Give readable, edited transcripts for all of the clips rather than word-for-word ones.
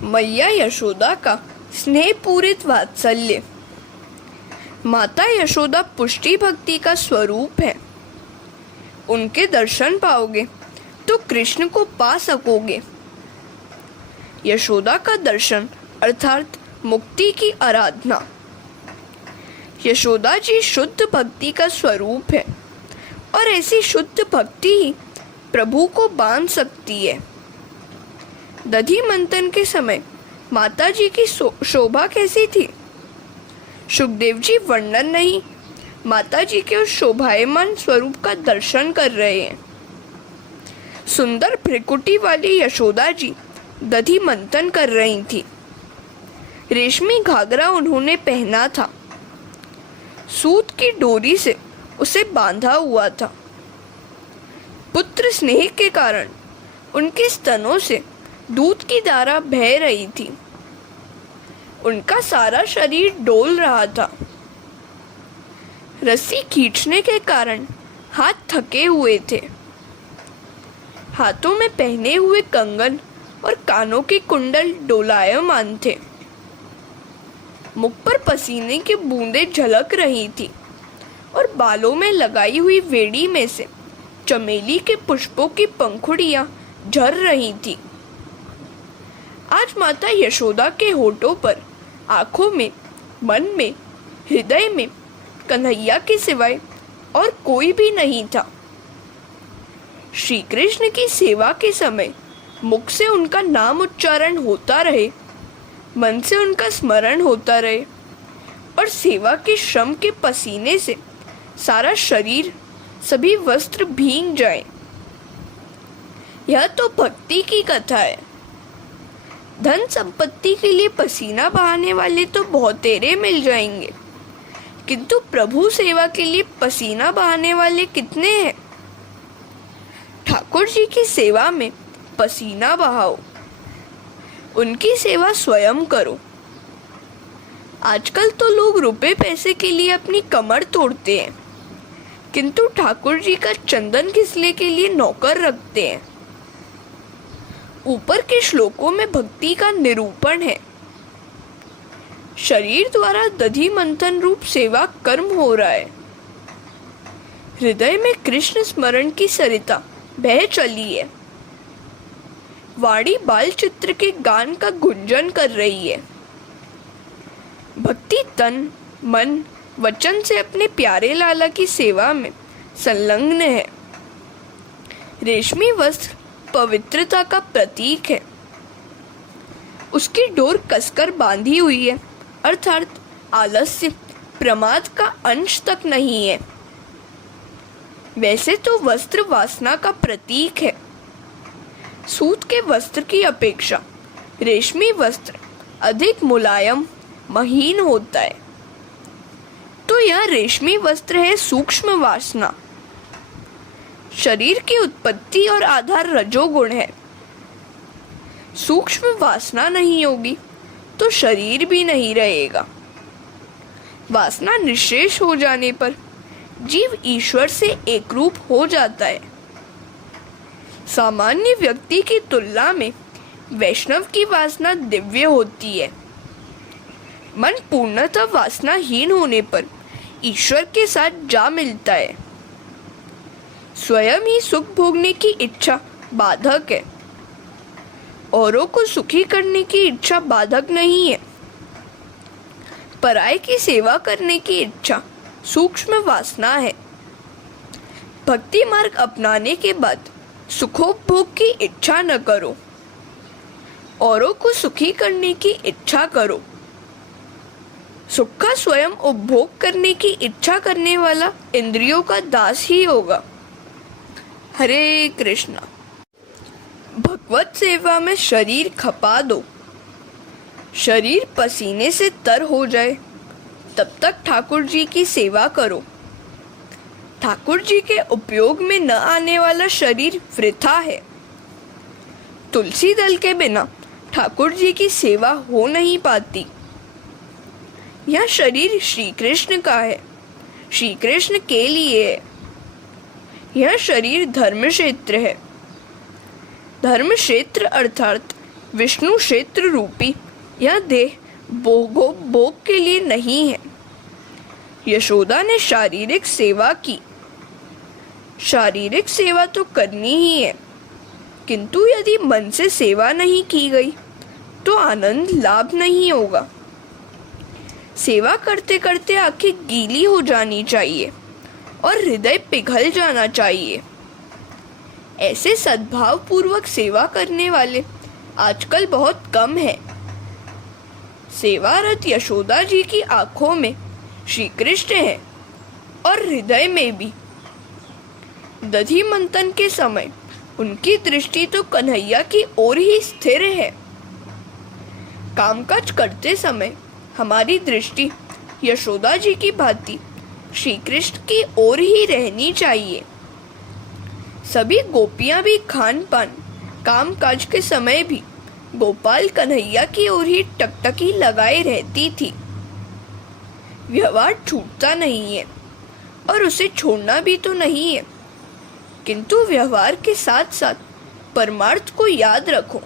मैया यशोदा का स्नेहपूरित वात्सल्य। माता यशोदा पुष्टि भक्ति का स्वरूप है। उनके दर्शन पाओगे तो कृष्ण को पा सकोगे। यशोदा का दर्शन अर्थात मुक्ति की आराधना। यशोदा जी शुद्ध भक्ति का स्वरूप है और ऐसी शुद्ध भक्ति ही प्रभु को बांध सकती है। दधि मंथन के समय माता जी की शोभा कैसी थी? सुखदेव जी वर्णन नहीं, माता जी के उस शोभायमान स्वरूप का दर्शन कर रहे हैं। सुंदर भ्रिकुटी वाली यशोदा जी दधि मंथन कर रही थी। रेशमी घाघरा उन्होंने पहना था, सूत की डोरी से उसे बांधा हुआ था। पुत्र स्नेह के कारण उनके स्तनों से दूध की धारा बह रही थी। उनका सारा शरीर डोल रहा था। रस्सी खींचने के कारण हाथ थके हुए थे। हाथों में पहने हुए कंगन और कानों के कुंडल डोलायमान थे। मुख पर पसीने की बूंदें झलक रही थी और बालों में लगाई हुई वेड़ी में से चमेली के पुष्पों की पंखुड़ियां झर रही थी। आज माता यशोदा के होठों पर, आंखों में, मन में, हृदय में कन्हैया के सिवाय और कोई भी नहीं था। श्री कृष्ण की सेवा के समय मुख से उनका नाम उच्चारण होता रहे, मन से उनका स्मरण होता रहे और सेवा के श्रम के पसीने से सारा शरीर, सभी वस्त्र भीग जाए। यह तो भक्ति की कथा है। धन संपत्ति के लिए पसीना बहाने वाले तो बहुतेरे मिल जाएंगे, किंतु प्रभु सेवा के लिए पसीना बहाने वाले कितने हैं? ठाकुर जी की सेवा में पसीना बहाओ, उनकी सेवा स्वयं करो। आजकल तो लोग रुपए पैसे के लिए अपनी कमर तोड़ते हैं, किंतु ठाकुर जी का चंदन घिसले के लिए नौकर रखते हैं। ऊपर के श्लोकों में भक्ति का निरूपण है। शरीर द्वारा दधि मंथन रूप सेवा कर्म हो रहा है। हृदय में कृष्ण स्मरण की सरिता बह चली है। वाणी बाल चित्र के गान का गुंजन कर रही है। भक्ति तन, मन, वचन से अपने प्यारे लाला की सेवा में संलग्न है। रेशमी वस्त्र पवित्रता का प्रतीक है। उसकी डोर कसकर बांधी हुई है, अर्थात आलस्य, प्रमाद का अंश तक नहीं है। वैसे तो वस्त्र वासना का प्रतीक है। सूत के वस्त्र की अपेक्षा रेशमी वस्त्र अधिक मुलायम, महीन होता है। तो यह रेशमी वस्त्र है सूक्ष्म वासना। शरीर की उत्पत्ति और आधार रजोगुण है। सूक्ष्म वासना नहीं होगी तो शरीर भी नहीं रहेगा। वासना निःशेष हो जाने पर जीव ईश्वर से एकरूप हो जाता है। सामान्य व्यक्ति की तुलना में वैष्णव की वासना दिव्य होती है। मन पूर्णतः वासनाहीन होने पर ईश्वर के साथ जा मिलता है। स्वयं ही सुख भोगने की इच्छा बाधक है। औरों को सुखी करने की इच्छा बाधक नहीं है। पराये की सेवा करने की इच्छा सूक्ष्म वासना है। भक्ति मार्ग अपनाने के बाद सुखोपभोग की इच्छा न करो, औरों को सुखी करने की इच्छा करो। सुख का स्वयं उपभोग करने की इच्छा करने वाला इंद्रियों का दास ही होगा। हरे कृष्णा। भगवत सेवा में शरीर खपा दो। शरीर पसीने से तर हो जाए तब तक ठाकुर जी की सेवा करो। ठाकुर जी के उपयोग में न आने वाला शरीर वृथा है। तुलसी दल के बिना ठाकुर जी की सेवा हो नहीं पाती। यह शरीर श्री कृष्ण का है, श्री कृष्ण के लिए है। यह शरीर धर्म क्षेत्र है। धर्म क्षेत्र अर्थात विष्णु क्षेत्र रूपी यह देह भोग के लिए नहीं है। यशोदा ने शारीरिक सेवा की। शारीरिक सेवा तो करनी ही है, किंतु यदि मन से सेवा नहीं की गई तो आनंद लाभ नहीं होगा। सेवा करते करते आंखें गीली हो जानी चाहिए और हृदय पिघल जाना चाहिए। ऐसे सद्भाव पूर्वक सेवा करने वाले आजकल बहुत कम हैं। सेवारत यशोदा जी की आंखों में श्री कृष्ण है और हृदय में भी। दधि मंथन के समय उनकी दृष्टि तो कन्हैया की ओर ही स्थिर है। कामकाज करते समय हमारी दृष्टि यशोदा जी की भांति श्री कृष्ण की ओर ही रहनी चाहिए। सभी गोपियां भी खान पान कामकाज के समय भी गोपाल कन्हैया की ओर ही टकटकी लगाए रहती थी। व्यवहार छूटता नहीं है और उसे छोड़ना भी तो नहीं है, किंतु व्यवहार के साथ साथ परमार्थ को याद रखो।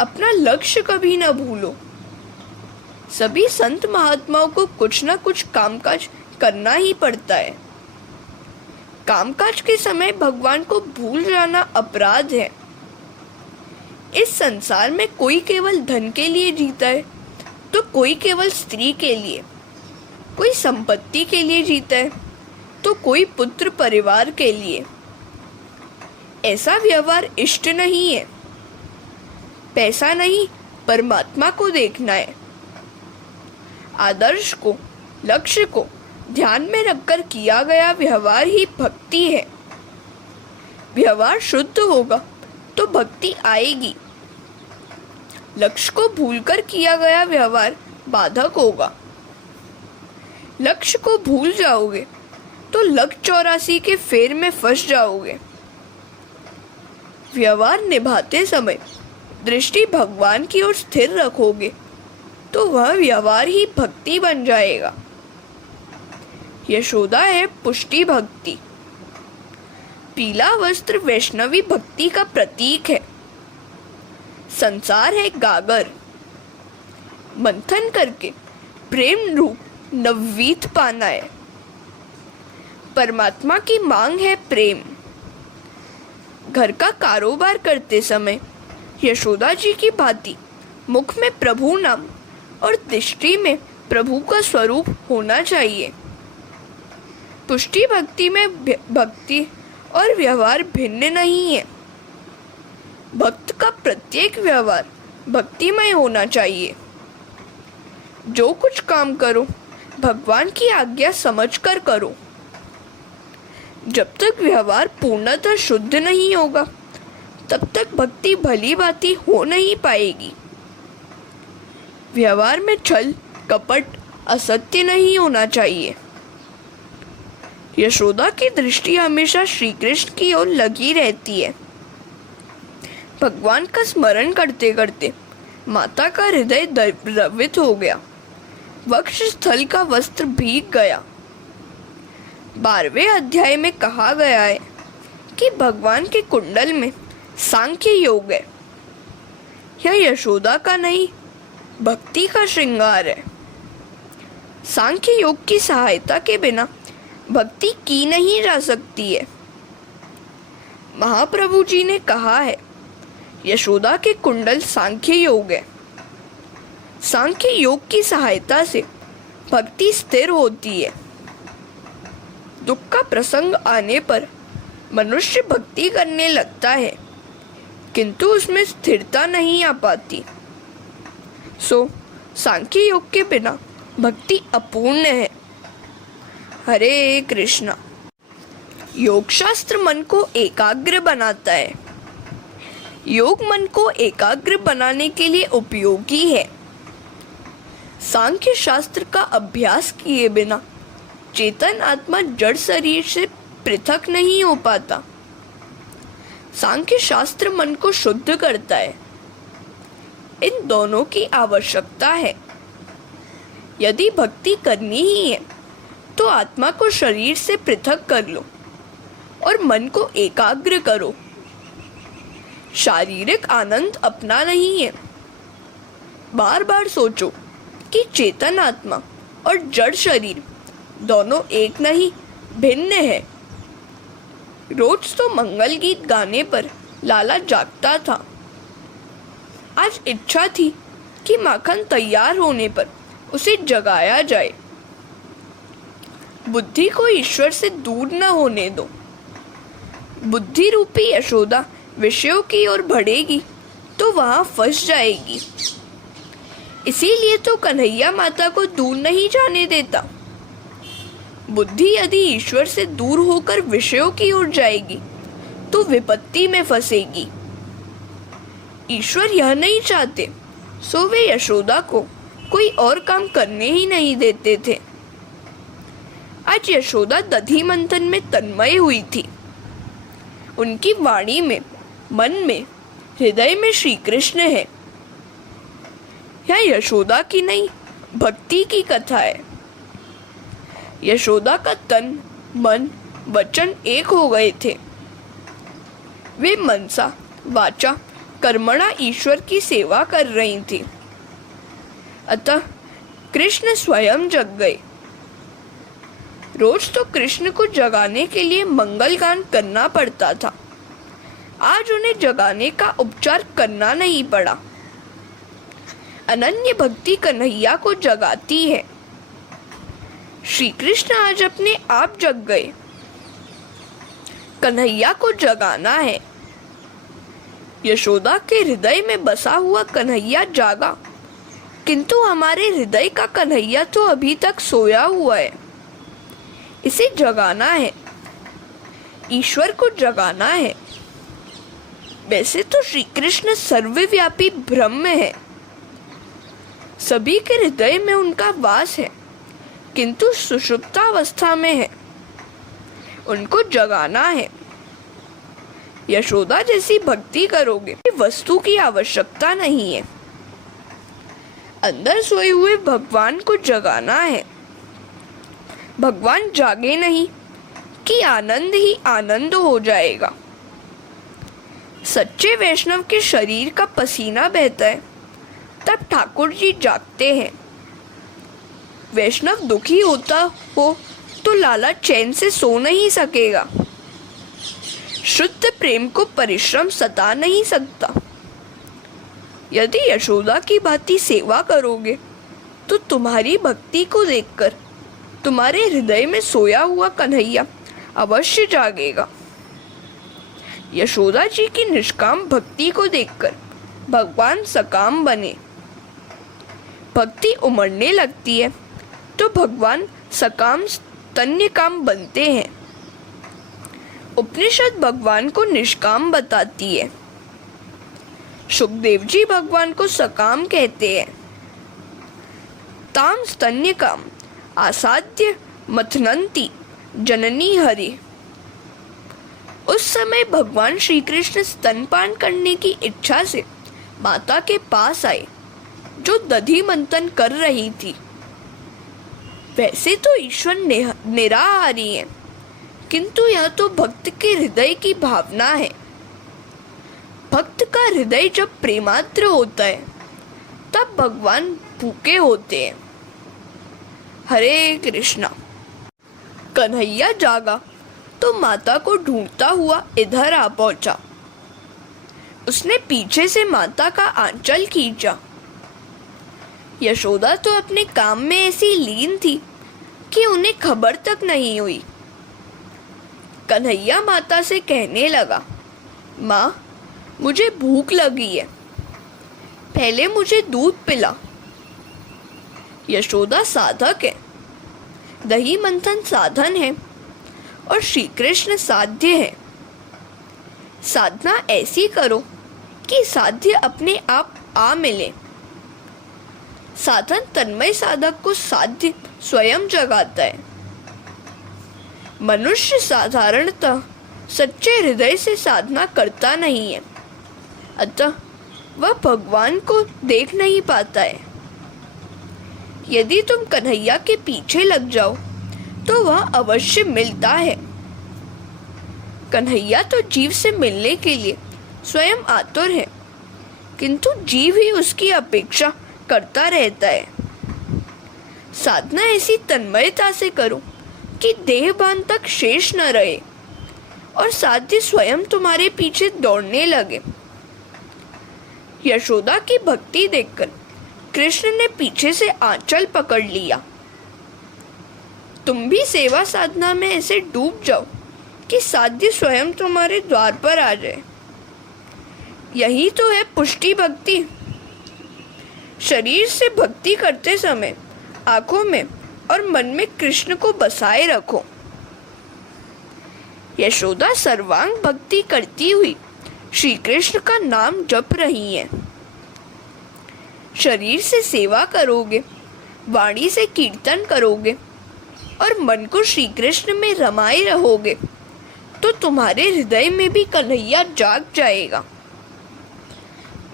अपना लक्ष्य कभी न भूलो। सभी संत महात्माओं को कुछ न कुछ कामकाज करना ही पड़ता है। कामकाज के समय भगवान को भूल जाना अपराध है। इस संसार में कोई केवल धन के लिए जीता है तो कोई केवल स्त्री के लिए, कोई संपत्ति के लिए जीता है तो कोई पुत्र परिवार के लिए। ऐसा व्यवहार इष्ट नहीं है। पैसा नहीं, परमात्मा को देखना है। आदर्श को, लक्ष्य को ध्यान में रखकर किया गया व्यवहार ही भक्ति है। व्यवहार शुद्ध होगा तो भक्ति आएगी। लक्ष्य को भूलकर किया गया व्यवहार बाधक होगा। लक्ष्य को भूल जाओगे तो लक 84 के फेर में फंस जाओगे। व्यवहार निभाते समय दृष्टि भगवान की ओर स्थिर रखोगे तो वह व्यवहार ही भक्ति बन जाएगा। यशोदा है पुष्टि भक्ति। पीला वस्त्र वैष्णवी भक्ति का प्रतीक है। संसार है गागर। मंथन करके प्रेम रूप नववीत पाना है। परमात्मा की मांग है प्रेम। घर का कारोबार करते समय यशोदा जी की भांति मुख में प्रभु नाम और दृष्टि में प्रभु का स्वरूप होना चाहिए। पुष्टि भक्ति में भक्ति और व्यवहार भिन्न नहीं है। भक्त का प्रत्येक व्यवहार भक्तिमय होना चाहिए। जो कुछ काम करो भगवान की आज्ञा समझकर करो। जब तक व्यवहार पूर्णतः शुद्ध नहीं होगा तब तक भक्ति भली भांति हो नहीं पाएगी। व्यवहार में छल कपट असत्य नहीं होना चाहिए। यशोदा की दृष्टि हमेशा श्री कृष्ण की ओर लगी रहती है। भगवान का स्मरण करते करते माता का हृदय द्रवित हो गया। वक्ष स्थल का वस्त्र भीग गया। 12वें अध्याय में कहा गया है कि भगवान के कुंडल में सांख्य योग है। यह यशोदा का नहीं, भक्ति का श्रृंगार है। सांख्य योग की सहायता के बिना भक्ति की नहीं जा सकती है। महाप्रभु जी ने कहा है यशोदा के कुंडल सांख्य योग है। सांख्य योग की सहायता से भक्ति स्थिर होती है। दुख का प्रसंग आने पर मनुष्य भक्ति करने लगता है, किंतु उसमें स्थिरता नहीं आ पाती। सो सांख्य योग के बिना भक्ति अपूर्ण है। हरे कृष्णा। योग शास्त्र मन को एकाग्र बनाता है। योग मन को एकाग्र बनाने के लिए उपयोगी है। सांख्य शास्त्र का अभ्यास किए बिना चेतन आत्मा जड़ शरीर से पृथक नहीं हो पाता। सांख्य शास्त्र मन को शुद्ध करता है। इन दोनों की आवश्यकता है। यदि भक्ति करनी ही है तो आत्मा को शरीर से पृथक कर लो और मन को एकाग्र करो। शारीरिक आनंद अपना नहीं है। बार बार सोचो कि चेतन आत्मा और जड़ शरीर दोनों एक नहीं, भिन्न है। रोज तो मंगल गीत गाने पर लाला जागता था। आज इच्छा थी कि माखन तैयार होने पर उसे जगाया जाए। बुद्धि को ईश्वर से दूर न होने दो। बुद्धि रूपी यशोदा विषयों की ओर बढ़ेगी तो वहां फंस जाएगी। इसीलिए तो कन्हैया माता को दूर नहीं जाने देता। बुद्धि यदि ईश्वर से दूर होकर विषयों की ओर जाएगी तो विपत्ति में फंसेगी। ईश्वर यह नहीं चाहते, सो वे यशोदा को कोई और काम करने ही नहीं देते थे। आज यशोदा दधी मंथन में तन्मय हुई थी। उनकी वाणी में, मन में, हृदय में श्री कृष्ण है। यह यशोदा की नहीं, भक्ति की कथा है। यशोदा का तन, मन, वचन एक हो गए थे। वे मनसा वाचा कर्मणा ईश्वर की सेवा कर रही थी। अतः कृष्ण स्वयं जग गए। रोज तो कृष्ण को जगाने के लिए मंगल गान करना पड़ता था। आज उन्हें जगाने का उपचार करना नहीं पड़ा। अनन्य भक्ति कन्हैया को जगाती है। श्री कृष्ण आज अपने आप जग गए। कन्हैया को जगाना है। यशोदा के हृदय में बसा हुआ कन्हैया जागा, किंतु हमारे हृदय का कन्हैया तो अभी तक सोया हुआ है। इसे जगाना है, ईश्वर को जगाना है। वैसे तो श्री कृष्ण सर्वव्यापी ब्रह्म है, सभी के हृदय में उनका वास है, किंतु सुषुप्तावस्था में है। उनको जगाना है। यशोदा जैसी भक्ति करोगे, वस्तु की आवश्यकता नहीं है। अंदर सोए हुए भगवान को जगाना है। भगवान जागे नहीं कि आनंद ही आनंद हो जाएगा। सच्चे वैष्णव के शरीर का पसीना बहता है, तब ठाकुर जी जागते हैं। वैष्णव दुखी होता हो तो लाला चैन से सो नहीं सकेगा। शुद्ध प्रेम को परिश्रम सता नहीं सकता। यदि यशोदा की भांति सेवा करोगे तो तुम्हारी भक्ति को देखकर तुम्हारे हृदय में सोया हुआ कन्हैया अवश्य जागेगा। यशोदा जी की निष्काम भक्ति को देखकर भगवान सकाम बने। भक्ति उमड़ने लगती है तो भगवान सकाम स्तन्य काम बनते हैं। उपनिषद भगवान को निष्काम बताती है। सुखदेव जी भगवान को सकाम कहते हैं। ताम स्तन्य काम आसाद्य मथनंती जननी हरि। उस समय भगवान श्री कृष्ण स्तनपान करने की इच्छा से माता के पास आए, जो दधी मंथन कर रही थी। वैसे तो ईश्वर निराहारी है, किंतु यह तो भक्त के हृदय की भावना है। भक्त का हृदय जब प्रेमाद्र होता है तब भगवान भूखे होते हैं। हरे कृष्णा। कन्हैया जागा तो माता को ढूंढता हुआ इधर आ पहुंचा। उसने पीछे से माता का आंचल खींचा। यशोदा तो अपने काम में ऐसी लीन थी कि उन्हें खबर तक नहीं हुई। कन्हैया माता से कहने लगा, माँ, मुझे भूख लगी है, पहले मुझे दूध पिला। यशोदा साधक है, दही मंथन साधन है और श्री कृष्ण साध्य है। साधना ऐसी करो कि साध्य अपने आप आ मिले। साधन तन्मय साधक को साध्य स्वयं जगाता है। मनुष्य साधारणतः सच्चे हृदय से साधना करता नहीं है, अतः वह भगवान को देख नहीं पाता है। यदि तुम कन्हैया के पीछे लग जाओ तो वह अवश्य मिलता है। कन्हैया तो जीव से मिलने के लिए स्वयं आतुर है, किंतु जीव ही उसकी अपेक्षा करता रहता है। साधना ऐसी तन्मयता से करो कि देहभान तक शेष न रहे और साध्य स्वयं तुम्हारे पीछे दौड़ने लगे। यशोदा की भक्ति देखकर कृष्ण ने पीछे से आंचल पकड़ लिया। तुम भी सेवा साधना में ऐसे डूब जाओ कि साध्य स्वयं तुम्हारे द्वार पर आ जाए। यही तो है पुष्टि भक्ति। शरीर से भक्ति करते समय आंखों में और मन में कृष्ण को बसाए रखो। यशोदा सर्वांग भक्ति करती हुई श्री कृष्ण का नाम जप रही हैं। शरीर से सेवा करोगे, वाणी से कीर्तन करोगे और मन को श्री कृष्ण में रमाए रहोगे तो तुम्हारे हृदय में भी कन्हैया जाग जाएगा।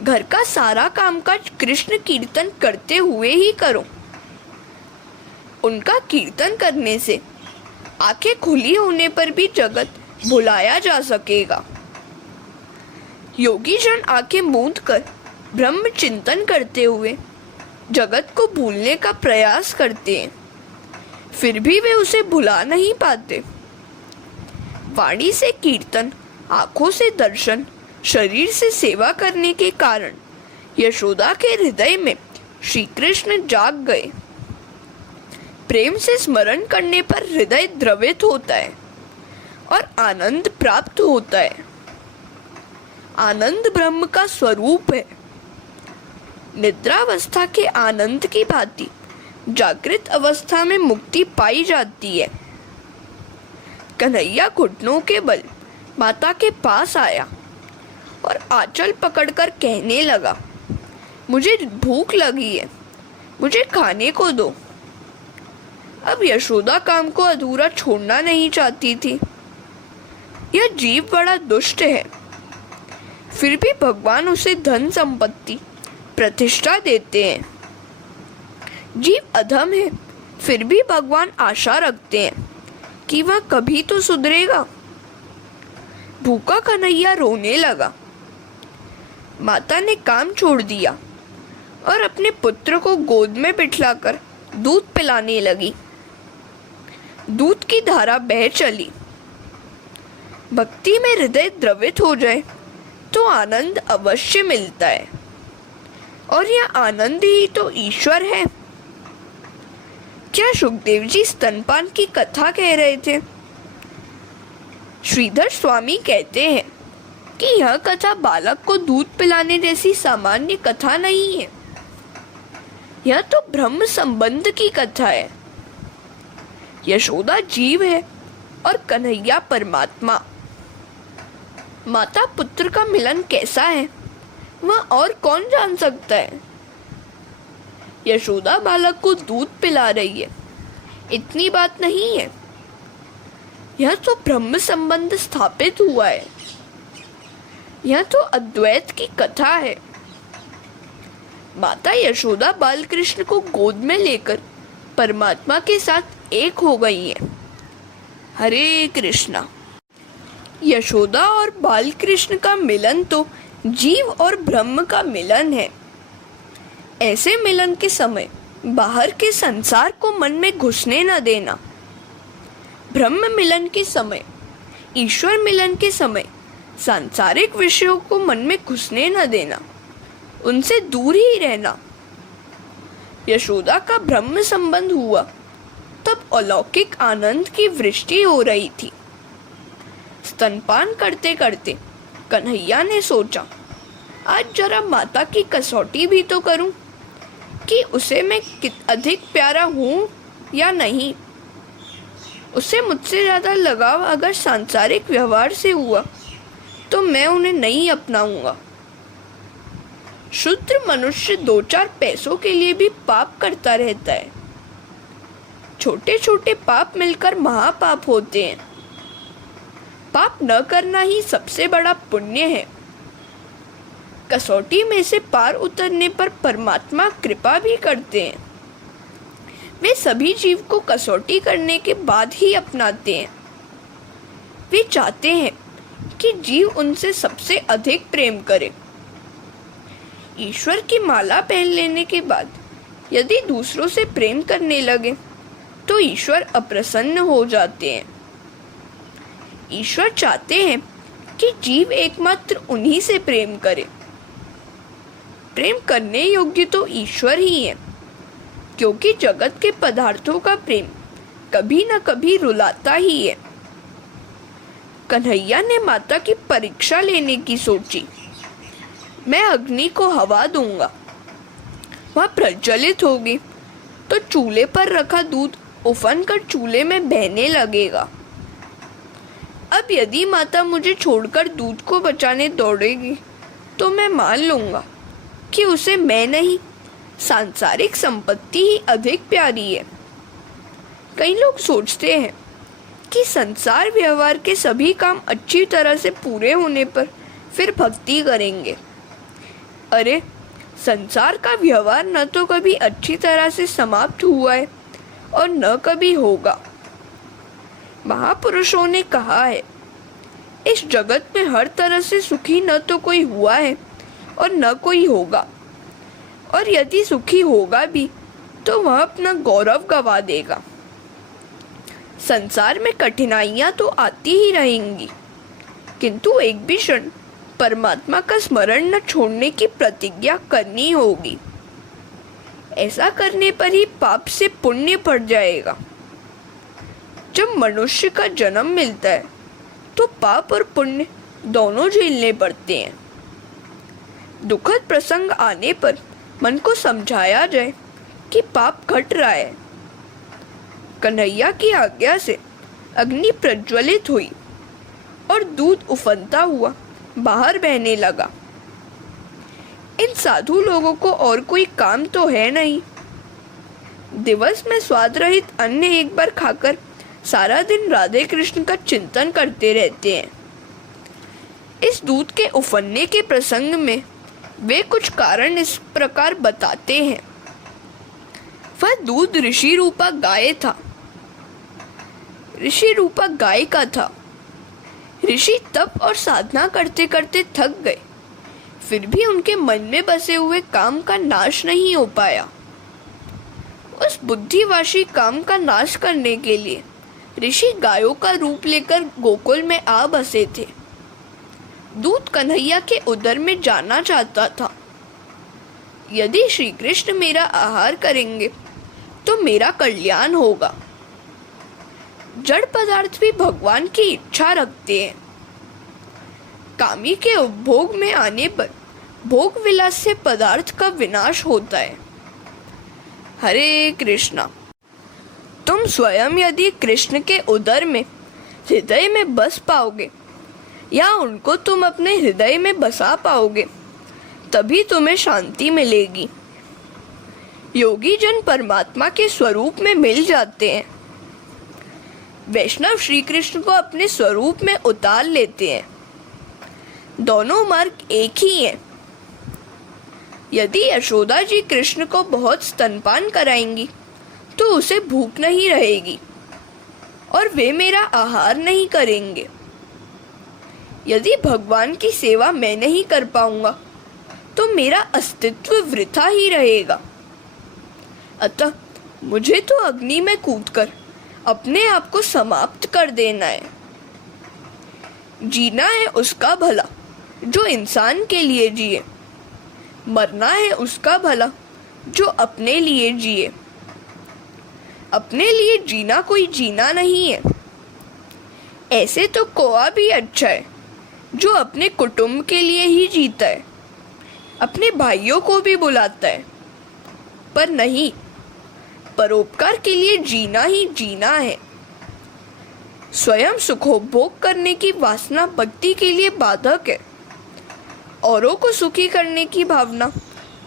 घर का सारा कामकाज कृष्ण कीर्तन करते हुए ही करो। उनका कीर्तन करने से आंखें खुली होने पर भी जगत भुलाया जा सकेगा। योगी जन आंखें मूंद कर ब्रह्म चिंतन करते हुए जगत को भूलने का प्रयास करते हैं, फिर भी वे उसे भुला नहीं पाते। वाणी से कीर्तन, आंखों से दर्शन, शरीर से सेवा करने के कारण यशोदा के हृदय में श्री कृष्ण जाग गए। प्रेम से स्मरण करने पर हृदय द्रवित होता है और आनंद प्राप्त होता है। आनंद ब्रह्म का स्वरूप है। निद्रावस्था के आनंद की भांति जागृत अवस्था में मुक्ति पाई जाती है। कन्हैया घुटनों के बल माता के पास आया और आंचल पकड़कर कहने लगा, मुझे भूख लगी है, मुझे खाने को दो। अब यशोदा काम को अधूरा छोड़ना नहीं चाहती थी। यह जीव बड़ा दुष्ट है, फिर भी भगवान उसे धन संपत्ति प्रतिष्ठा देते हैं। जीव अधम है, फिर भी भगवान आशा रखते हैं कि वह कभी तो सुधरेगा। भूखा कन्हैया रोने लगा। माता ने काम छोड़ दिया और अपने पुत्र को गोद में बिठलाकर दूध पिलाने लगी। दूध की धारा बह चली। भक्ति में हृदय द्रवित हो जाए तो आनंद अवश्य मिलता है और यह आनंद ही तो ईश्वर है। क्या सुखदेव जी स्तनपान की कथा कह रहे थे? श्रीधर स्वामी कहते हैं कि यह कथा बालक को दूध पिलाने जैसी सामान्य कथा नहीं है। यह तो ब्रह्म संबंध की कथा है। यशोदा जीव है और कन्हैया परमात्मा। माता पुत्र का मिलन कैसा है वह और कौन जान सकता है। यशोदा बालक को दूध पिला रही है, इतनी बात नहीं है। यह तो ब्रह्म संबंध स्थापित हुआ है। यह तो अद्वैत की कथा है। माता यशोदा बाल कृष्ण को गोद में लेकर परमात्मा के साथ एक हो गई है। हरे कृष्णा। यशोदा और बाल कृष्ण का मिलन तो जीव और ब्रह्म का मिलन है। ऐसे मिलन के समय बाहर के संसार को मन में घुसने न देना। ब्रह्म मिलन के समय, ईश्वर मिलन के समय सांसारिक विषयों को मन में घुसने न देना, उनसे दूर ही रहना। यशोदा का ब्रह्म संबंध हुआ तब अलौकिक आनंद की वृष्टि हो रही थी। स्तनपान करते करते कन्हैया ने सोचा, आज जरा माता की कसौटी भी तो करूं कि उसे मैं अधिक प्यारा हूं या नहीं। उसे मुझसे ज्यादा लगाव अगर सांसारिक व्यवहार से हुआ तो मैं उन्हें नहीं अपनाऊंगा। शुद्र मनुष्य 2-4 पैसों के लिए भी पाप करता रहता है। छोटे छोटे पाप मिलकर महापाप होते हैं। पाप न करना ही सबसे बड़ा पुण्य है। कसौटी में से पार उतरने पर परमात्मा कृपा भी करते हैं। वे सभी जीव को कसौटी करने के बाद ही अपनाते हैं। वे चाहते हैं कि जीव उनसे सबसे अधिक प्रेम करे। ईश्वर की माला पहन लेने के बाद यदि दूसरों से प्रेम करने लगे तो ईश्वर अप्रसन्न हो जाते हैं। ईश्वर चाहते हैं कि जीव एकमात्र उन्हीं से प्रेम करे। प्रेम करने योग्य तो ईश्वर ही है, क्योंकि जगत के पदार्थों का प्रेम कभी न कभी रुलाता ही है। कन्हैया ने माता की परीक्षा लेने की सोची। मैं अग्नि को हवा दूंगा, वह प्रज्वलित होगी तो चूल्हे पर रखा दूध उफन कर चूल्हे में बहने लगेगा। अब यदि माता मुझे छोड़कर दूध को बचाने दौड़ेगी तो मैं मान लूंगा कि उसे मैं नहीं, सांसारिक संपत्ति ही अधिक प्यारी है। कई लोग सोचते हैं कि संसार व्यवहार के सभी काम अच्छी तरह से पूरे होने पर फिर भक्ति करेंगे। अरे, संसार का व्यवहार न तो कभी अच्छी तरह से समाप्त हुआ है और न कभी होगा। महापुरुषों ने कहा है, इस जगत में हर तरह से सुखी न तो कोई हुआ है और न कोई होगा, और यदि सुखी होगा भी तो वह अपना गौरव गवा देगा। संसार में कठिनाइयां तो आती ही रहेंगी, किंतु एक भी क्षण परमात्मा का स्मरण न छोड़ने की प्रतिज्ञा करनी होगी। ऐसा करने पर ही पाप से पुण्य पड़ जाएगा। जब मनुष्य का जन्म मिलता है तो पाप और पुण्य दोनों झेलने पड़ते हैं। दुखद प्रसंग आने पर मन को समझाया जाए कि पाप घट रहा है। कन्हैया की आज्ञा से अग्नि प्रज्वलित हुई और दूध उफनता हुआ बाहर बहने लगा। इन साधु लोगों को और कोई काम तो है नहीं। दिवस में स्वाद रहित अन्न एक बार खाकर सारा दिन राधे कृष्ण का चिंतन करते रहते हैं। इस दूध के उफनने के प्रसंग में वे कुछ कारण इस प्रकार बताते हैं। वह दूध ऋषि रूपा गाय था। ऋषि रूपा गाय का था। ऋषि तप और साधना करते करते थक गए, फिर भी उनके मन में बसे हुए काम का नाश नहीं हो पाया। उस बुद्धिवाशी काम का नाश करने के लिए ऋषि गायों का रूप लेकर गोकुल में आ बसे थे। दूध कन्हैया के उदर में जाना चाहता था। यदि श्री कृष्ण मेरा आहार करेंगे तो मेरा कल्याण होगा। जड़ पदार्थ भी भगवान की इच्छा रखते हैं। कामी के उपभोग में आने पर भोग विलास से पदार्थ का विनाश होता है। हरे कृष्णा। तुम स्वयं यदि कृष्ण के उदर में हृदय में बस पाओगे या उनको तुम अपने हृदय में बसा पाओगे, तभी तुम्हें शांति मिलेगी। योगी जन परमात्मा के स्वरूप में मिल जाते हैं। वैष्णव श्री कृष्ण को अपने स्वरूप में उतार लेते हैं। दोनों मार्ग एक ही हैं। यदि यशोदा जी कृष्ण को बहुत स्तनपान कराएंगी तो उसे भूख नहीं रहेगी और वे मेरा आहार नहीं करेंगे। यदि भगवान की सेवा मैं नहीं कर पाऊंगा तो मेरा अस्तित्व वृथा ही रहेगा। अतः मुझे तो अग्नि में कूदकर अपने आप को समाप्त कर देना है। जीना है उसका भला जो इंसान के लिए जिए, मरना है उसका भला जो अपने लिए जिए। अपने लिए जीना कोई जीना नहीं है। ऐसे तो कौआ भी अच्छा है जो अपने कुटुंब के लिए ही जीता है, अपने भाइयों को भी बुलाता है, पर नहीं, परोपकार के लिए जीना ही जीना है। स्वयं सुखोपभोग करने की वासना भक्ति के लिए बाधक है। औरों को सुखी करने की भावना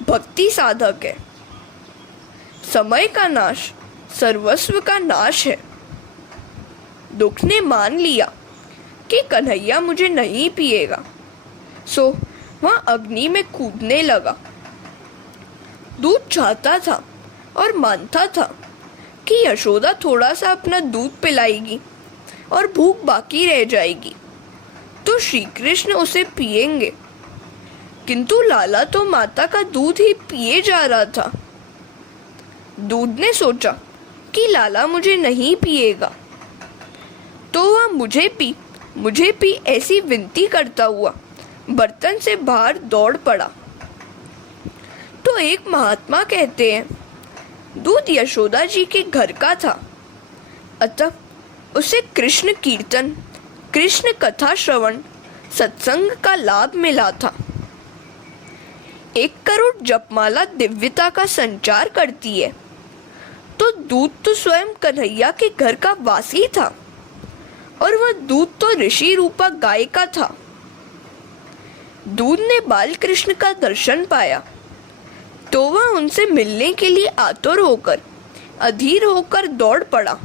भक्ति साधक है। समय का नाश सर्वस्व का नाश है। दुख ने मान लिया कि कन्हैया मुझे नहीं पिएगा, सो वह अग्नि में कूदने लगा। दूध चाहता था और मानता था कि यशोदा थोड़ा सा अपना दूध पिलाएगी और भूख बाकी रह जाएगी। तो श्री कृष्ण उसे पिएंगे, किंतु लाला तो माता का दूध ही पिए जा रहा था। दूध ने सोचा कि लाला मुझे नहीं पिएगा, तो वह मुझे पी ऐसी विनती करता हुआ बर्तन से बाहर दौड़ पड़ा। तो एक महात्मा कहते हैं, दूध यशोदा जी के घर का था, अतः उसे कृष्ण कीर्तन, कृष्ण कथा श्रवण, सत्संग का लाभ मिला था। 1 करोड़ जपमाला दिव्यता का संचार करती है, तो दूध तो स्वयं कन्हैया के घर का वासी था, और वह दूध तो ऋषि रूपा गाय का था। दूध ने बाल कृष्ण का दर्शन पाया, तो वह उनसे मिलने के लिए आतुर होकर, अधीर होकर दौड़ पड़ा।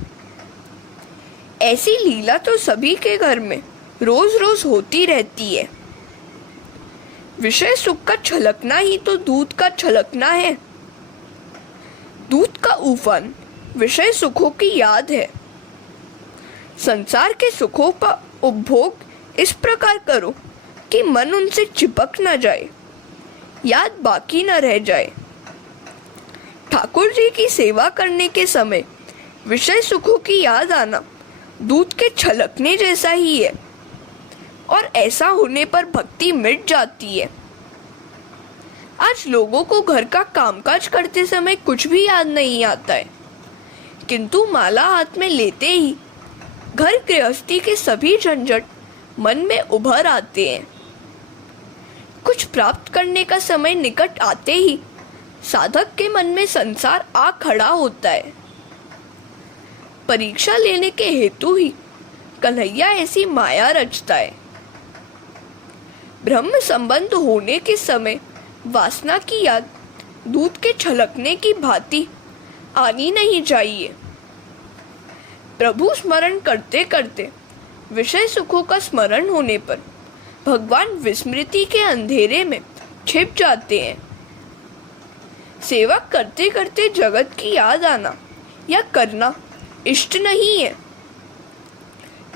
ऐसी लीला तो सभी के घर में रोज रोज होती रहती है। विषय सुख का छलकना ही तो दूध का छलकना है। दूध का उफान विषय सुखों की याद है। संसार के सुखों का उपभोग इस प्रकार करो कि मन उनसे चिपक न जाए, याद बाकी न रह जाए। ठाकुर जी की सेवा करने के समय विषय सुखों की याद आना दूध के छलकने जैसा ही है, और ऐसा होने पर भक्ति मिट जाती है। आज लोगों को घर का कामकाज करते समय कुछ भी याद नहीं आता है, किंतु माला हाथ में लेते ही घर गृहस्थी के सभी झंझट मन में उभर आते हैं। कुछ प्राप्त करने का समय निकट आते ही साधक के मन में संसार आ खड़ा होता है। परीक्षा लेने के हेतु ही कन्हैया ऐसी माया रचता है। ब्रह्म संबंध होने के समय वासना की याद दूध के छलकने की भांति आनी नहीं चाहिए। प्रभु स्मरण करते करते विषय सुखों का स्मरण होने पर भगवान विस्मृति के अंधेरे में छिप जाते हैं। सेवा करते करते जगत की याद आना या करना इष्ट नहीं है।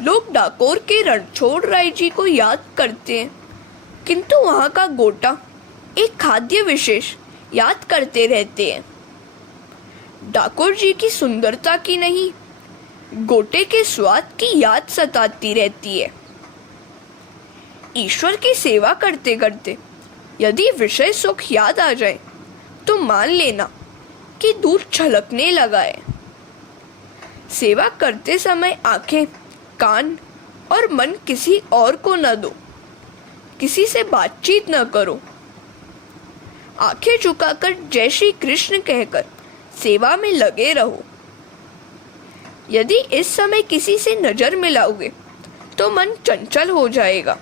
लोग डाकोर के रणछोड़ राय जी को याद करते हैं, किंतु वहाँ का गोटा, एक खाद्य विशेष याद करते रहते हैं। डाकोर जी की सुंदरता की नहीं, गोटे के स्वाद की याद सताती रहती है। ईश्वर की सेवा करते करते यदि विषय सुख याद आ जाए तो मान लेना कि दूध छलकने लगा है। सेवा करते समय आंखें, कान और मन किसी और को न दो, किसी से बातचीत न करो। आंखें झुकाकर जय श्री कृष्ण कहकर सेवा में लगे रहो। यदि इस समय किसी से नजर मिलाओगे तो मन चंचल हो जाएगा,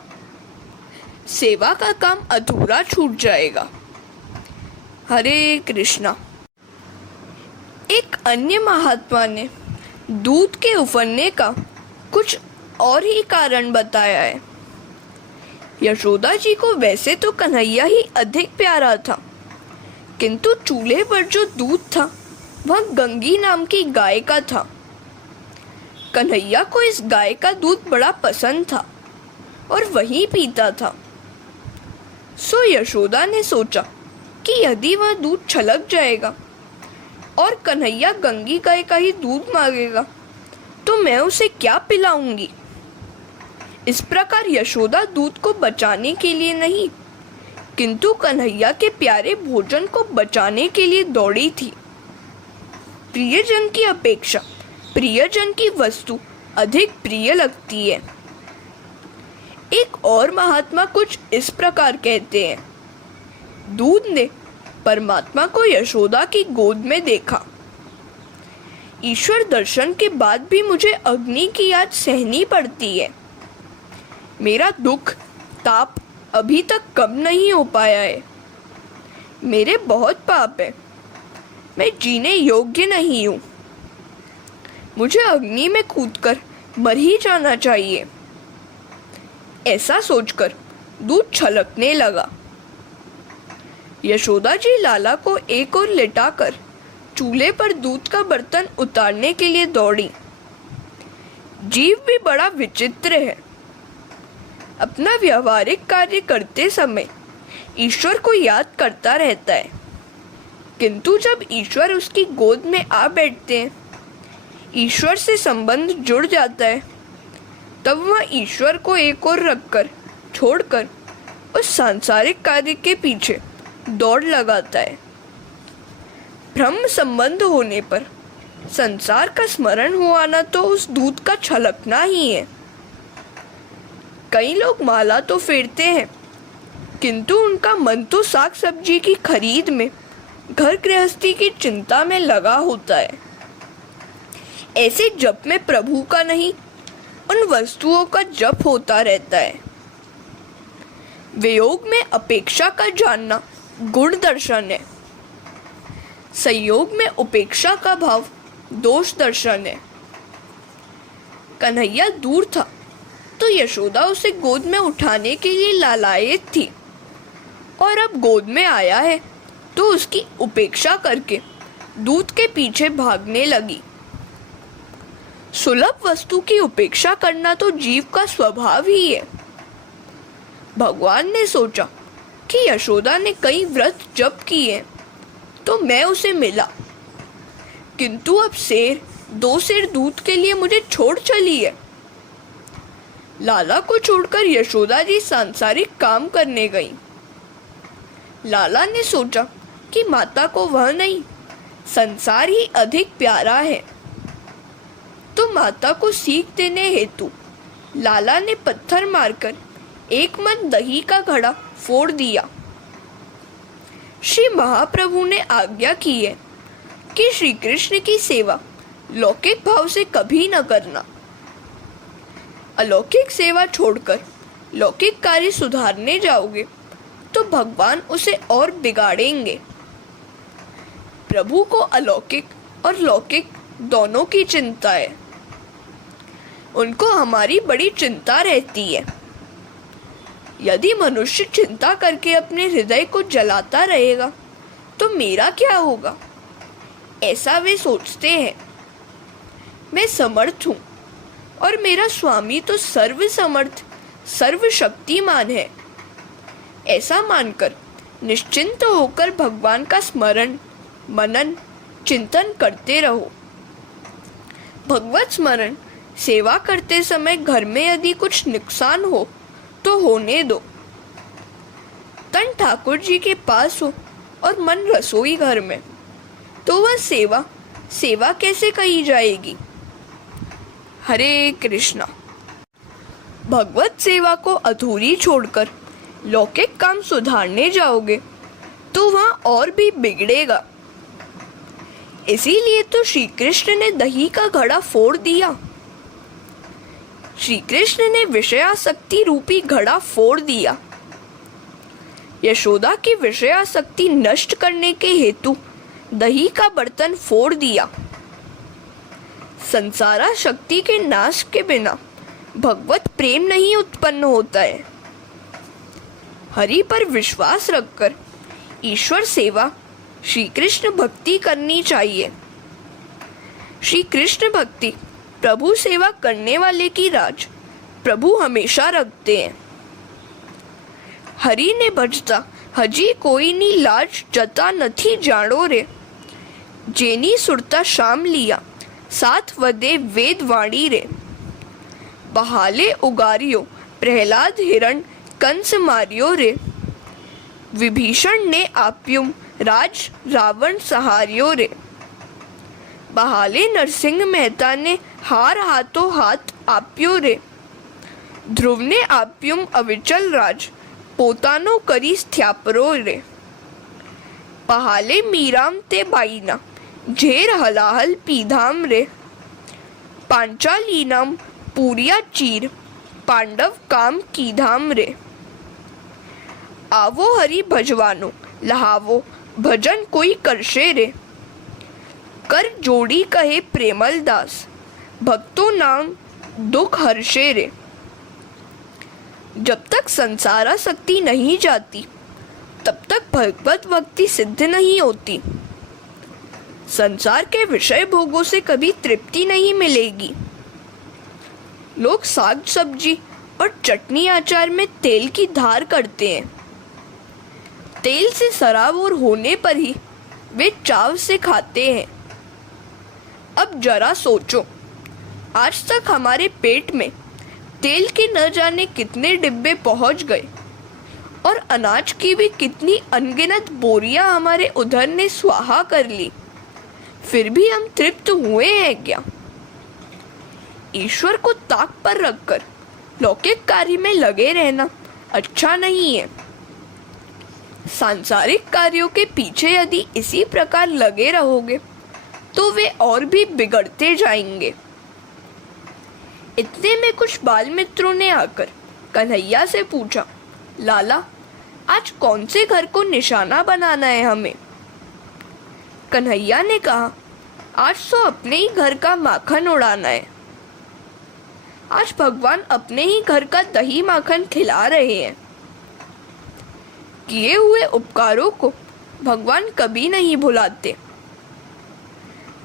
सेवा का काम अधूरा छूट जाएगा। हरे कृष्णा। एक अन्य महात्मा ने दूध के उफनने का कुछ और ही कारण बताया है। यशोदा जी को वैसे तो कन्हैया ही अधिक प्यारा था, किंतु चूल्हे पर जो दूध था वह गंगी नाम की गाय का था। कन्हैया को इस गाय का दूध बड़ा पसंद था और वही पीता था। सो यशोदा ने सोचा कि यदि वह दूध छलक जाएगा और कन्हैया गंगी गाय का ही दूध मांगेगा तो मैं उसे क्या पिलाऊंगी। इस प्रकार यशोदा दूध को बचाने के लिए नहीं, किंतु कन्हैया के प्यारे भोजन को बचाने के लिए दौड़ी थी। प्रियजन की अपेक्षा प्रियजन की वस्तु अधिक प्रिय लगती है। एक और महात्मा कुछ इस प्रकार कहते हैं, दूध ने परमात्मा को यशोदा की गोद में देखा। ईश्वर दर्शन के बाद भी मुझे अग्नि की याद सहनी पड़ती है। मेरा दुख ताप अभी तक कम नहीं हो पाया है। मेरे बहुत पाप है, मैं जीने योग्य नहीं हूँ। मुझे अग्नि में कूदकर मर ही जाना चाहिए। ऐसा सोचकर दूध छलकने लगा। यशोदा जी लाला को एक ओर लेटाकर चूल्हे पर दूध का बर्तन उतारने के लिए दौड़ी। जीव भी बड़ा विचित्र है। अपना व्यवहारिक कार्य करते समय ईश्वर को याद करता रहता है, किंतु जब ईश्वर उसकी गोद में आ बैठते हैं, ईश्वर से संबंध जुड़ जाता है, तब वह ईश्वर को एक ओर रखकर छोड़कर उस सांसारिक कार्य के पीछे दौड़ लगाता है। ब्रह्म संबंध होने पर संसार का स्मरण हो आना तो उस दूत का छलकना ही है। कई लोग माला तो फेरते हैं, किंतु उनका मन तो साग सब्जी की खरीद में, घर गृहस्थी की चिंता में लगा होता है। ऐसे जप में प्रभु का नहीं, उन वस्तुओं का जप होता रहता है। वियोग में अपेक्षा का जानना गुण दर्शन है, संयोग में उपेक्षा का भाव दोष दर्शन है। कन्हैया दूर था तो यशोदा उसे गोद में उठाने के लिए लालायित थी, और अब गोद में आया है तो उसकी उपेक्षा करके दूध के पीछे भागने लगी। सुलभ वस्तु की उपेक्षा करना तो जीव का स्वभाव ही है। भगवान ने सोचा कि यशोदा ने कई व्रत जप किए तो मैं उसे मिला, किंतु अब दो सेर दूध के लिए मुझे छोड़ चली है। लाला को छोड़कर यशोदा जी सांसारिक काम करने गई। लाला ने सोचा कि माता को वह नहीं, संसार ही अधिक प्यारा है, तो माता को सीख देने हेतु लाला ने पत्थर मारकर एक मन दही का घड़ा फोड़ दिया। श्री महाप्रभु ने आज्ञा की है कि श्री कृष्ण की सेवा लौकिक भाव से कभी न करना। अलौकिक सेवा छोड़कर लौकिक कार्य सुधारने जाओगे तो भगवान उसे और बिगाड़ेंगे। प्रभु को अलौकिक और लौकिक दोनों की चिंता है। उनको हमारी बड़ी चिंता रहती है। यदि मनुष्य चिंता करके अपने हृदय को जलाता रहेगा तो मेरा क्या होगा, ऐसा वे सोचते हैं। मैं समर्थ हूँ और मेरा स्वामी तो सर्व समर्थ सर्वशक्तिमान है, ऐसा मानकर निश्चिंत होकर भगवान का स्मरण मनन चिंतन करते रहो। भगवत स्मरण सेवा करते समय घर में यदि कुछ नुकसान हो तो होने दो। तन ठाकुर जी के पास हो और मन रसोई घर में, तो वह सेवा कैसे कही जाएगी। हरे कृष्णा। भगवत सेवा को अधूरी छोड़कर लौकिक काम सुधारने जाओगे तो वहां और भी बिगड़ेगा। इसीलिए तो श्री कृष्ण ने दही का घड़ा फोड़ दिया। श्री कृष्ण ने विषयासक्ति रूपी घड़ा फोड़ दिया। यशोदा की विषयासक्ति नष्ट करने के हेतु दही का बर्तन फोड़ दिया। संसारा शक्ति के नाश के बिना भगवत प्रेम नहीं उत्पन्न होता है। हरि पर विश्वास रखकर ईश्वर सेवा श्री कृष्ण भक्ति करनी चाहिए। श्री कृष्ण भक्ति प्रभु सेवा करने वाले की राज प्रभु हमेशा रखते हैं। हरि ने भजता हजी कोई नी लाज जता नथी जानो रे, जेनी सुरता शाम लिया साथ वदे वेद वाणी रे। बहाले उगारियो प्रहलाद हिरण कंस मारियो रे, विभीषण ने आप्युम राज रावण सहारियो रे। बहाले नरसिंह मेहता ने हार हाथों हाथ आप्यो रे, ध्रुव ने आप्युम अविचल राज पोतानो करी स्थ्यापरो रे। पहाले मीराम ते बाईना झेर हलाहल पीधाम रे, पांचालीनाम पूरिया चीर पांडव काम कीधाम रे। आवो हरि भजवानो लहावो भजन कोई करशे रे, कर जोड़ी कहे प्रेमल दास भक्तों नाम दुख हर्षे रे। जब तक संसारासक्ति नहीं जाती तब तक भगवत भक्ति सिद्ध नहीं होती। संसार के विषय भोगों से कभी तृप्ति नहीं मिलेगी। लोग साग सब्जी और चटनी अचार में तेल की धार करते हैं। तेल से सराबोर होने पर ही वे चाव से खाते हैं। अब जरा सोचो, आज तक हमारे पेट में तेल के न जाने कितने डिब्बे पहुंच गए और अनाज की भी कितनी अनगिनत बोरियां हमारे उधर ने स्वाहा कर ली, फिर भी हम तृप्त हुए हैं क्या? ईश्वर को ताक पर रखकर लौकिक कार्य में लगे रहना अच्छा नहीं है। सांसारिक कार्यों के पीछे यदि इसी प्रकार लगे रहोगे तो वे और भी बिगड़ते जाएंगे। इतने में कुछ बाल मित्रों ने आकर कन्हैया से पूछा, लाला, आज कौन से घर को निशाना बनाना है हमें? कन्हैया ने कहा, आज तो अपने ही घर का माखन उड़ाना है। आज भगवान अपने ही घर का दही माखन खिला रहे हैं। किए हुए उपकारों को भगवान कभी नहीं भुलाते।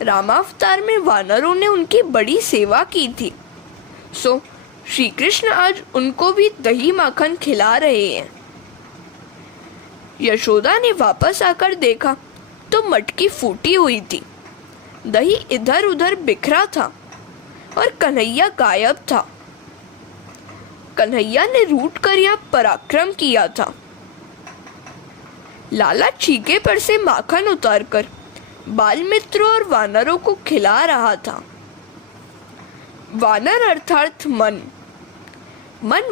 रामावतार में वानरों ने उनकी बड़ी सेवा की थी, सो श्री कृष्ण आज उनको भी दही माखन खिला रहे हैं। यशोदा ने वापस आकर देखा तो मटकी फूटी हुई थी, दही इधर उधर बिखरा था और कन्हैया गायब था। कन्हैया ने रूठ कर यह पराक्रम किया था। लाला छीके पर से माखन उतारकर बाल मित्रों और वानरों को खिला रहा था। वानर अर्थात मन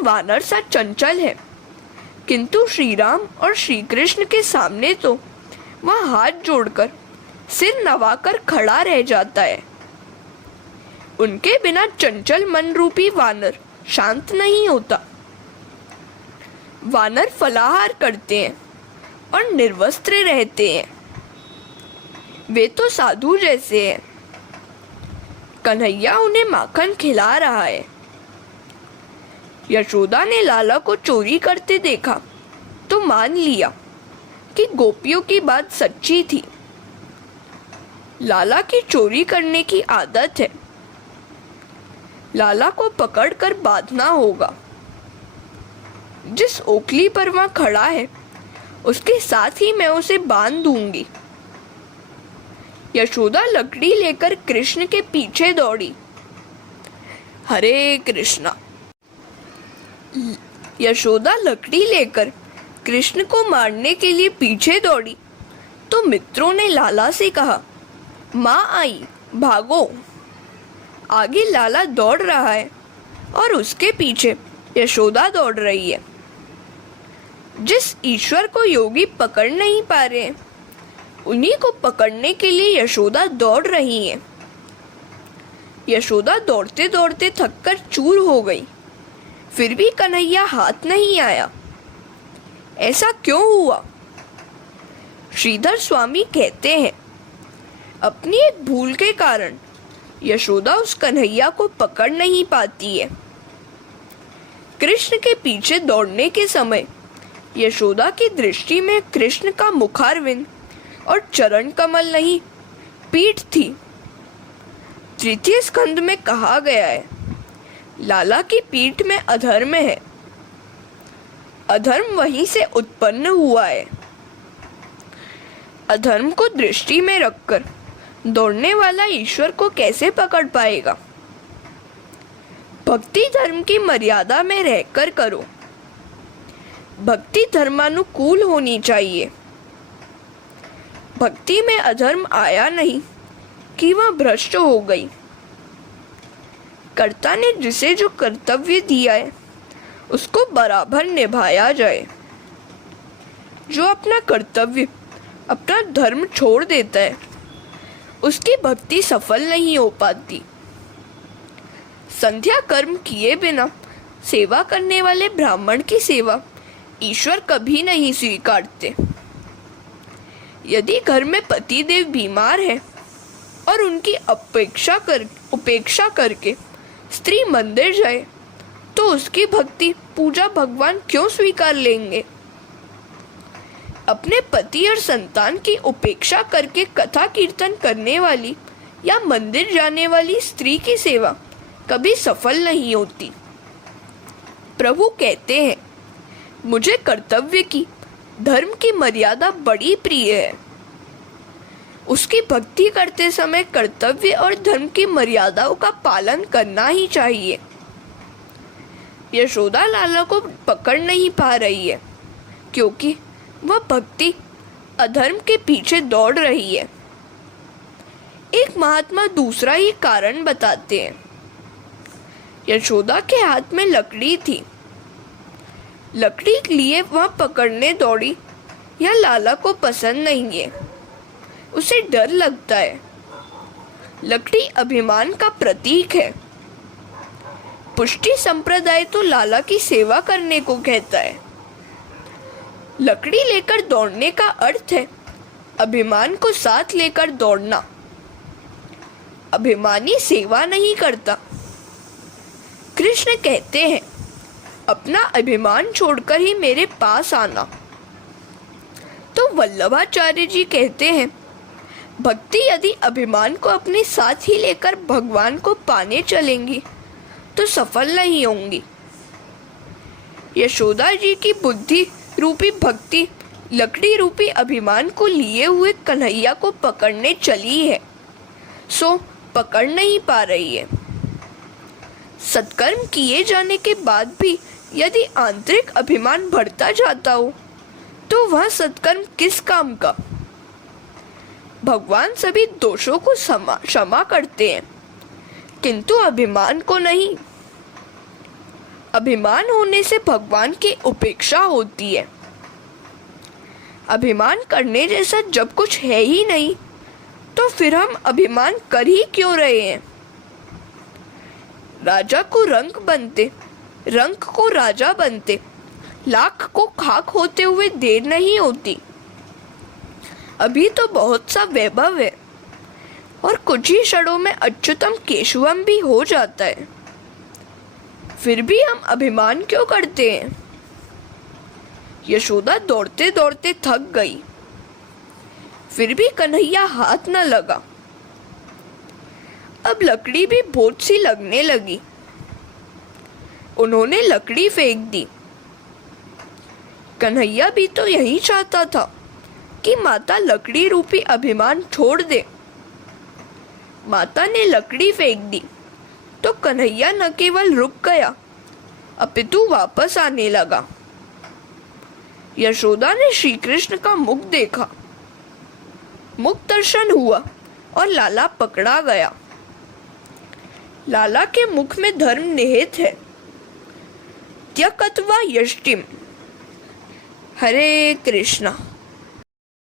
वानर सा चंचल है, किंतु श्री राम और श्री कृष्ण के सामने तो वह हाथ जोड़कर सिर नवाकर खड़ा रह जाता है। उनके बिना चंचल मन रूपी वानर शांत नहीं होता। वानर फलाहार करते हैं और निर्वस्त्र रहते हैं, वे तो साधु जैसे हैं। कन्हैया उन्हें माखन खिला रहा है। यशोदा ने लाला को चोरी करते देखा तो मान लिया कि गोपियों की बात सच्ची थी। लाला की चोरी करने की आदत है। लाला को पकड़कर बांधना होगा। जिस ओखली पर वह खड़ा है उसके साथ ही मैं उसे बांध दूंगी। यशोदा लकड़ी लेकर कृष्ण के पीछे दौड़ी। हरे कृष्णा। यशोदा लकड़ी लेकर कृष्ण को मारने के लिए पीछे दौड़ी तो मित्रों ने लाला से कहा, माँ आई, भागो। आगे लाला दौड़ रहा है और उसके पीछे यशोदा दौड़ रही है। जिस ईश्वर को योगी पकड़ नहीं पा रहे हैं, उन्हीं को पकड़ने के लिए यशोदा दौड़ रही है। यशोदा दौड़ते दौड़ते थककर चूर हो गई, फिर भी कन्हैया हाथ नहीं आया। ऐसा क्यों हुआ? श्रीधर स्वामी कहते हैं, अपनी एक भूल के कारण यशोदा उस कन्हैया को पकड़ नहीं पाती है। कृष्ण के पीछे दौड़ने के समय यशोदा की दृष्टि में कृष्ण का मुखारविंद और चरण कमल नहीं, पीठ थी। तृतीय स्कंद में कहा गया है, लाला की पीठ में अधर्म है। अधर्म वहीं से उत्पन्न हुआ है। अधर्म को दृष्टि में रखकर दौड़ने वाला ईश्वर को कैसे पकड़ पाएगा? भक्ति धर्म की मर्यादा में रहकर करो। भक्ति धर्मानुकूल होनी चाहिए। भक्ति में अधर्म आया नहीं कि वह भ्रष्ट हो गई। कर्ता ने जिसे जो कर्तव्य दिया है उसको बराबर निभाया जाए। जो अपना कर्तव्य, अपना धर्म छोड़ देता है, उसकी भक्ति सफल नहीं हो पाती। संध्या कर्म किए बिना सेवा करने वाले ब्राह्मण की सेवा ईश्वर कभी नहीं स्वीकारते। यदि घर में पतिदेव बीमार है और उनकी उपेक्षा करके स्त्री मंदिर जाए तो उसकी भक्ति पूजा भगवान क्यों स्वीकार लेंगे? अपने पति और संतान की उपेक्षा करके कथा कीर्तन करने वाली या मंदिर जाने वाली स्त्री की सेवा कभी सफल नहीं होती। प्रभु कहते हैं, मुझे कर्तव्य की, धर्म की मर्यादा बड़ी प्रिय है। उसकी भक्ति करते समय कर्तव्य और धर्म की मर्यादाओं का पालन करना ही चाहिए। यशोदा लाला को पकड़ नहीं पा रही है क्योंकि वह भक्ति अधर्म के पीछे दौड़ रही है। एक महात्मा दूसरा ही कारण बताते हैं। यशोदा के हाथ में लकड़ी थी। लकड़ी लिए वह पकड़ने दौड़ी। यह लाला को पसंद नहीं है, उसे डर लगता है। लकड़ी अभिमान का प्रतीक है। पुष्टि संप्रदाय तो लाला की सेवा करने को कहता है। लकड़ी लेकर दौड़ने का अर्थ है अभिमान को साथ लेकर दौड़ना। अभिमानी सेवा नहीं करता। कृष्ण कहते हैं, अपना अभिमान छोड़कर ही मेरे पास आना। तो वल्लभाचार्य जी कहते हैं, भक्ति यदि अभिमान को अपने साथ ही लेकर भगवान को पाने चलेंगी तो सफल नहीं होंगी। यशोदा जी की बुद्धि रूपी भक्ति लकड़ी रूपी अभिमान को लिए हुए कन्हैया को पकड़ने चली है, सो पकड़ नहीं पा रही है। सत्कर्म किए जाने के बाद भी यदि आंतरिक अभिमान बढ़ता जाता हो तो वह सत्कर्म किस काम का। भगवान सभी दोषों को क्षमा करते हैं किंतु अभिमान को नहीं। अभिमान होने से भगवान की उपेक्षा होती है। अभिमान करने जैसा जब कुछ है ही नहीं तो फिर हम अभिमान कर ही क्यों रहे हैं। राजा को रंक बनते, रंक को राजा बनते, लाख को खाक होते हुए देर नहीं होती। अभी तो बहुत सा वैभव है और कुछ ही क्षणों में अच्युतम केशवम भी हो जाता है। फिर भी हम अभिमान क्यों करते हैं। यशोदा दौड़ते दौड़ते थक गई, फिर भी कन्हैया हाथ न लगा। अब लकड़ी भी बोझ सी लगने लगी। उन्होंने लकड़ी फेंक दी। कन्हैया भी तो यही चाहता था कि माता लकड़ी रूपी अभिमान छोड़ दे। माता ने लकड़ी फेंक दी तो कन्हैया न केवल रुक गया अपितु वापस आने लगा। यशोदा ने श्री कृष्ण का मुख देखा, मुख दर्शन हुआ और लाला पकड़ा गया। लाला के मुख में धर्म निहित है। त्यक्त्वा यष्टिम। हरे कृष्णा।